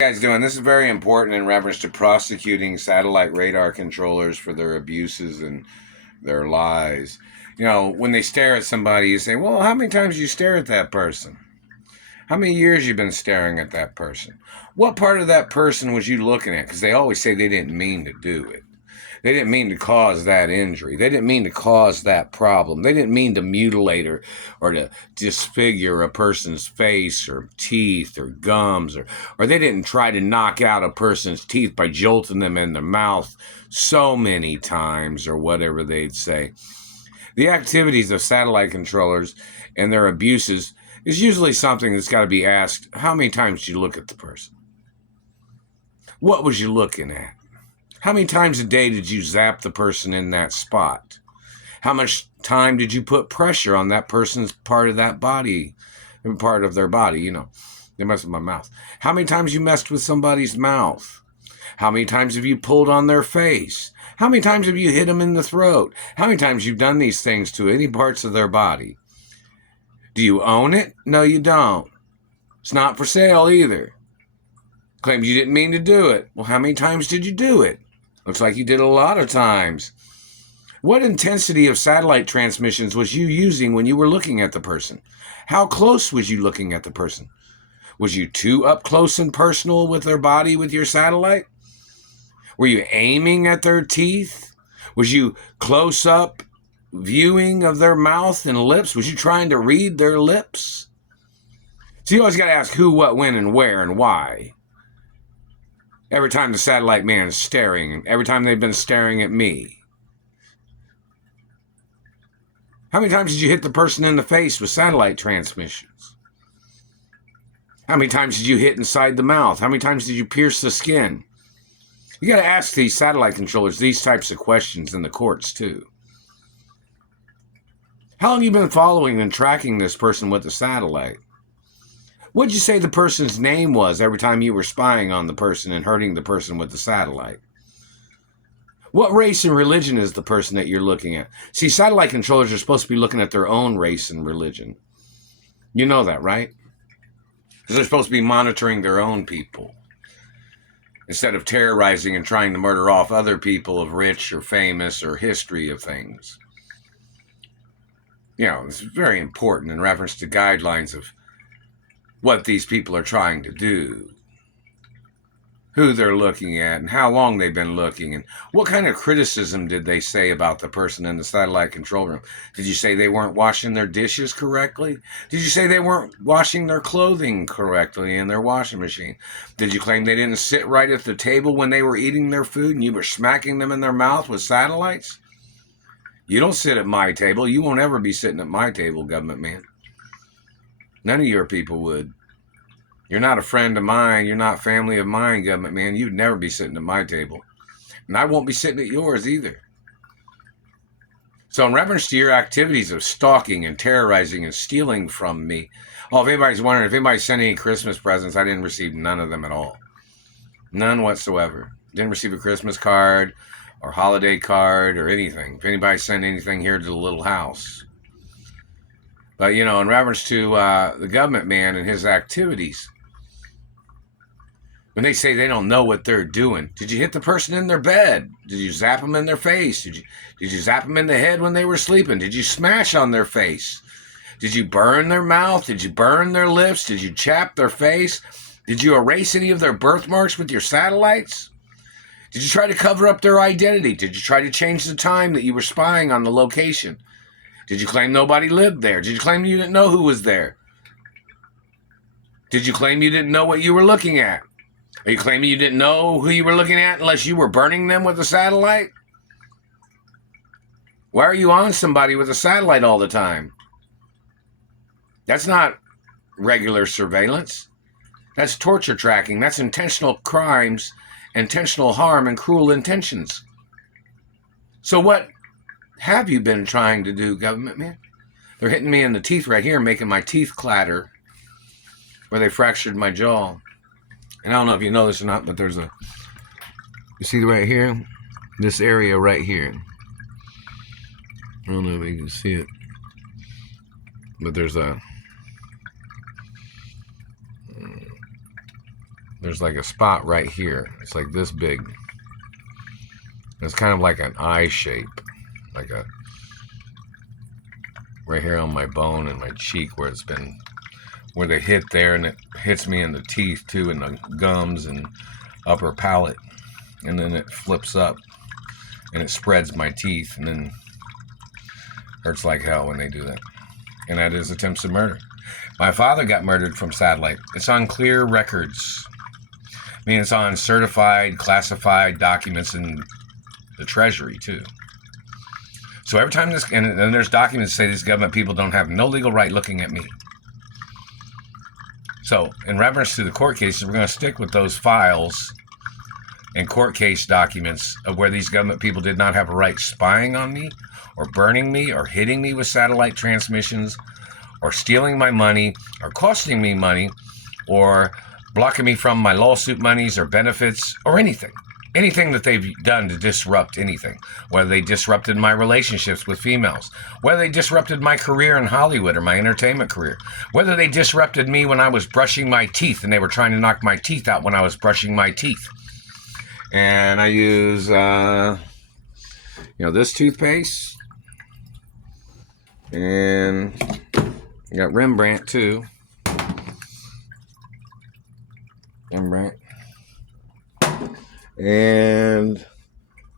Guys doing? This is very important in reference to prosecuting satellite radar controllers for their abuses and their lies. You know, when they stare at somebody, you say, well, how many times you stare at that person? How many years you been staring at that person? What part of that person was you looking at? Because they always say they didn't mean to do it. They didn't mean to cause that injury. They didn't mean to cause that problem. They didn't mean to mutilate or to disfigure a person's face or teeth or gums, or they didn't try to knock out a person's teeth by jolting them in their mouth so many times or whatever they'd say. The activities of satellite controllers and their abuses is usually something that's got to be asked, how many times did you look at the person? What was you looking at? How many times a day did you zap the person in that spot? How much time did you put pressure on that person's part of that body, part of their body, They mess with my mouth. How many times you messed with somebody's mouth? How many times have you pulled on their face? How many times have you hit them in the throat? How many times you've done these things to any parts of their body? Do you own it? No, you don't. It's not for sale either. Claims you didn't mean to do it. Well, how many times did you do it? Looks like you did a lot of times. What intensity of satellite transmissions was you using when you were looking at the person? How close was you looking at the person? Was you too up close and personal with their body with your satellite? Were you aiming at their teeth? Was you close up viewing of their mouth and lips? Was you trying to read their lips? So you always got to ask who, what, when, and where, and why. Every time the satellite man is staring, every time they've been staring at me. How many times did you hit the person in the face with satellite transmissions? How many times did you hit inside the mouth? How many times did you pierce the skin? You got to ask these satellite controllers these types of questions in the courts too. How long have you been following and tracking this person with the satellite? What'd you say the person's name was every time you were spying on the person and hurting the person with the satellite? What race and religion is the person that you're looking at? See, satellite controllers are supposed to be looking at their own race and religion. You know that, right? Because they're supposed to be monitoring their own people instead of terrorizing and trying to murder off other people of rich or famous or history of things. It's very important in reference to guidelines of what these people are trying to do, who they're looking at, and how long they've been looking, and what kind of criticism did they say about the person in the satellite control room. Did you say they weren't washing their dishes correctly? Did you say they weren't washing their clothing correctly in their washing machine? Did you claim they didn't sit right at the table when they were eating their food and you were smacking them in their mouth with satellites? You don't sit at my table. You won't ever be sitting at my table, government man. None of your people would. You're not a friend of mine. You're not family of mine, government man. You'd never be sitting at my table. And I won't be sitting at yours either. So in reference to your activities of stalking and terrorizing and stealing from me, if anybody's wondering, if anybody sent any Christmas presents, I didn't receive none of them at all. None whatsoever. Didn't receive a Christmas card or holiday card or anything. If anybody sent anything here to the little house. But, in reference to the government man and his activities, when they say they don't know what they're doing, did you hit the person in their bed? Did you zap them in their face? Did you zap them in the head when they were sleeping? Did you smash on their face? Did you burn their mouth? Did you burn their lips? Did you chap their face? Did you erase any of their birthmarks with your satellites? Did you try to cover up their identity? Did you try to change the time that you were spying on the location? Did you claim nobody lived there? Did you claim you didn't know who was there? Did you claim you didn't know what you were looking at? Are you claiming you didn't know who you were looking at unless you were burning them with a satellite? Why are you on somebody with a satellite all the time? That's not regular surveillance. That's torture tracking. That's intentional crimes, intentional harm, and cruel intentions. So what have you been trying to do, government man? They're hitting me in the teeth right here, making my teeth clatter where they fractured my jaw. And I don't know if you know this or not, but you see right here? This area right here. I don't know if you can see it, but there's a there's like a spot right here. It's like this big. It's kind of like an eye shape, like a right here on my bone and my cheek where they hit there, and it hits me in the teeth too, and the gums and upper palate, and then it flips up and it spreads my teeth, and then hurts like hell when they do that. And that is attempts of murder. My father got murdered from satellite. It's on clear records. I mean, it's on certified, classified documents in the Treasury, too. So every time this, and there's documents that say these government people don't have no legal right looking at me. So in reference to the court cases, we're going to stick with those files and court case documents of where these government people did not have a right spying on me, or burning me, or hitting me with satellite transmissions, or stealing my money, or costing me money, or blocking me from my lawsuit monies or benefits, or anything. Anything that they've done to disrupt anything. Whether they disrupted my relationships with females, whether they disrupted my career in Hollywood or my entertainment career, whether they disrupted me when I was brushing my teeth and they were trying to knock my teeth out when I was brushing my teeth. And I use, this toothpaste. And I got Rembrandt too. Rembrandt. And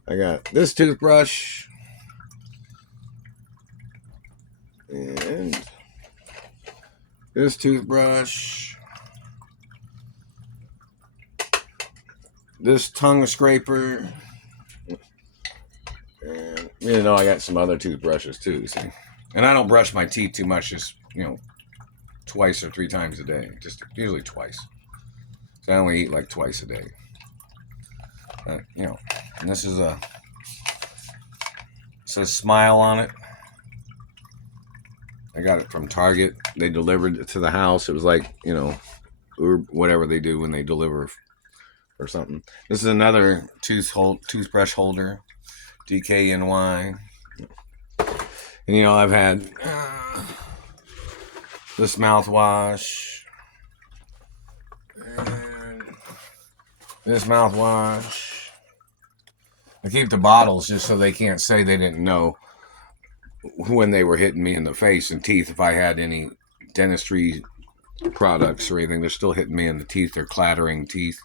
I got this toothbrush. And this toothbrush. This tongue scraper. And I got some other toothbrushes too, see. And I don't brush my teeth too much, just, twice or 3 times a day. Just usually twice. So I only eat like twice a day. And this is it says Smile on it. I got it from Target. They delivered it to the house. It was like, or whatever they do when they deliver or something. This is another toothbrush holder, DKNY. And I've had this mouthwash and this mouthwash. I keep the bottles just so they can't say they didn't know when they were hitting me in the face and teeth. If I had any dentistry products or anything, they're still hitting me in the teeth. They're clattering teeth.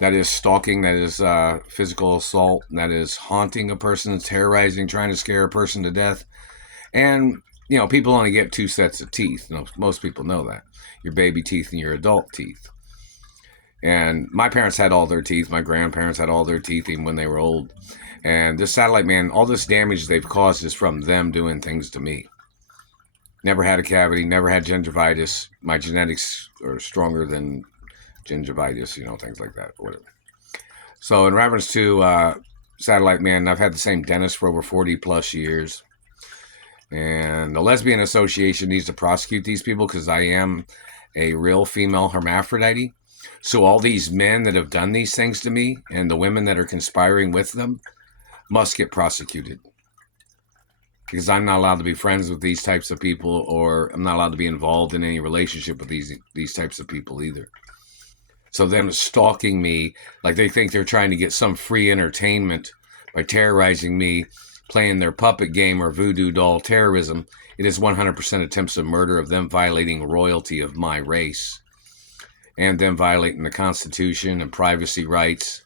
That is stalking. That is physical assault. That is haunting a person, terrorizing, trying to scare a person to death. And, people only get 2 sets of teeth. Most people know that. Your baby teeth and your adult teeth. And my parents had all their teeth. My grandparents had all their teeth even when they were old. And this satellite man, all this damage they've caused is from them doing things to me. Never had a cavity, never had gingivitis. My genetics are stronger than gingivitis, things like that, whatever. So in reference to satellite man, I've had the same dentist for over 40 plus years. And the Lesbian Association needs to prosecute these people because I am a real female hermaphrodite. So all these men that have done these things to me and the women that are conspiring with them must get prosecuted. Because I'm not allowed to be friends with these types of people, or I'm not allowed to be involved in any relationship with these types of people either. So them stalking me, like they think they're trying to get some free entertainment by terrorizing me, playing their puppet game or voodoo doll terrorism. It is 100% attempts of murder of them violating royalty of my race and them violating the Constitution and privacy rights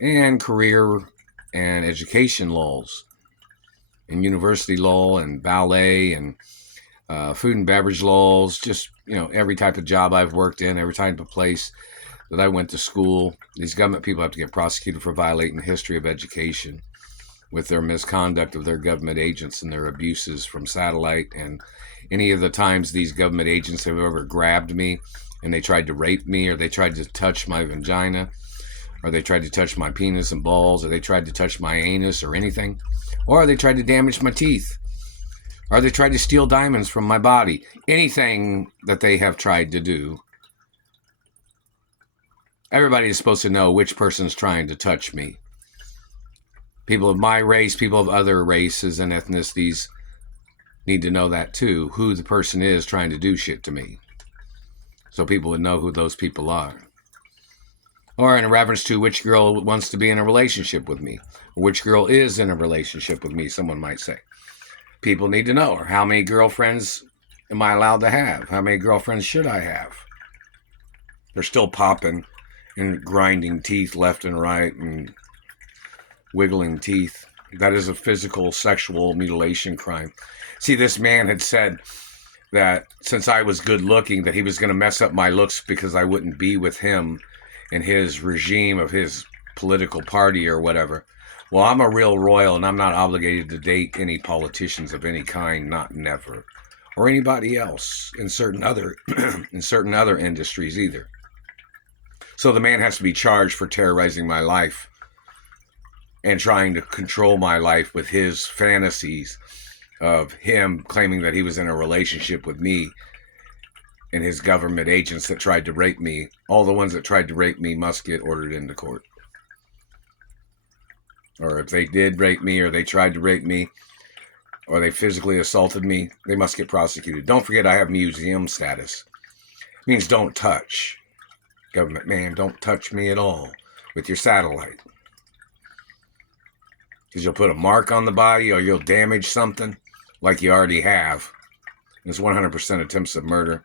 and career and education laws and university law and ballet and food and beverage laws, just, every type of job I've worked in, every type of place that I went to school. These government people have to get prosecuted for violating the history of education with their misconduct of their government agents and their abuses from satellite. And any of the times these government agents have ever grabbed me and they tried to rape me, or they tried to touch my vagina, or they tried to touch my penis and balls, or they tried to touch my anus or anything, or they tried to damage my teeth, or they tried to steal diamonds from my body. Anything that they have tried to do, everybody is supposed to know which person's trying to touch me. People of my race, people of other races and ethnicities need to know that too, who the person is trying to do shit to me. So people would know who those people are. Or in reference to which girl wants to be in a relationship with me, or which girl is in a relationship with me, someone might say. People need to know, or how many girlfriends am I allowed to have? How many girlfriends should I have? They're still popping and grinding teeth left and right and wiggling teeth. That is a physical sexual mutilation crime. See, this man had said that since I was good looking, that he was going to mess up my looks because I wouldn't be with him and his regime of his political party or whatever. Well, I'm a real royal and I'm not obligated to date any politicians of any kind, not never, or anybody else in certain other industries either. So the man has to be charged for terrorizing my life and trying to control my life with his fantasies of him claiming that he was in a relationship with me and his government agents that tried to rape me. All the ones that tried to rape me must get ordered into court. Or if they did rape me, or they tried to rape me, or they physically assaulted me, they must get prosecuted. Don't forget I have museum status. It means don't touch. Government man, don't touch me at all with your satellite. Because you'll put a mark on the body or you'll damage something like you already have. It's 100% attempts of murder.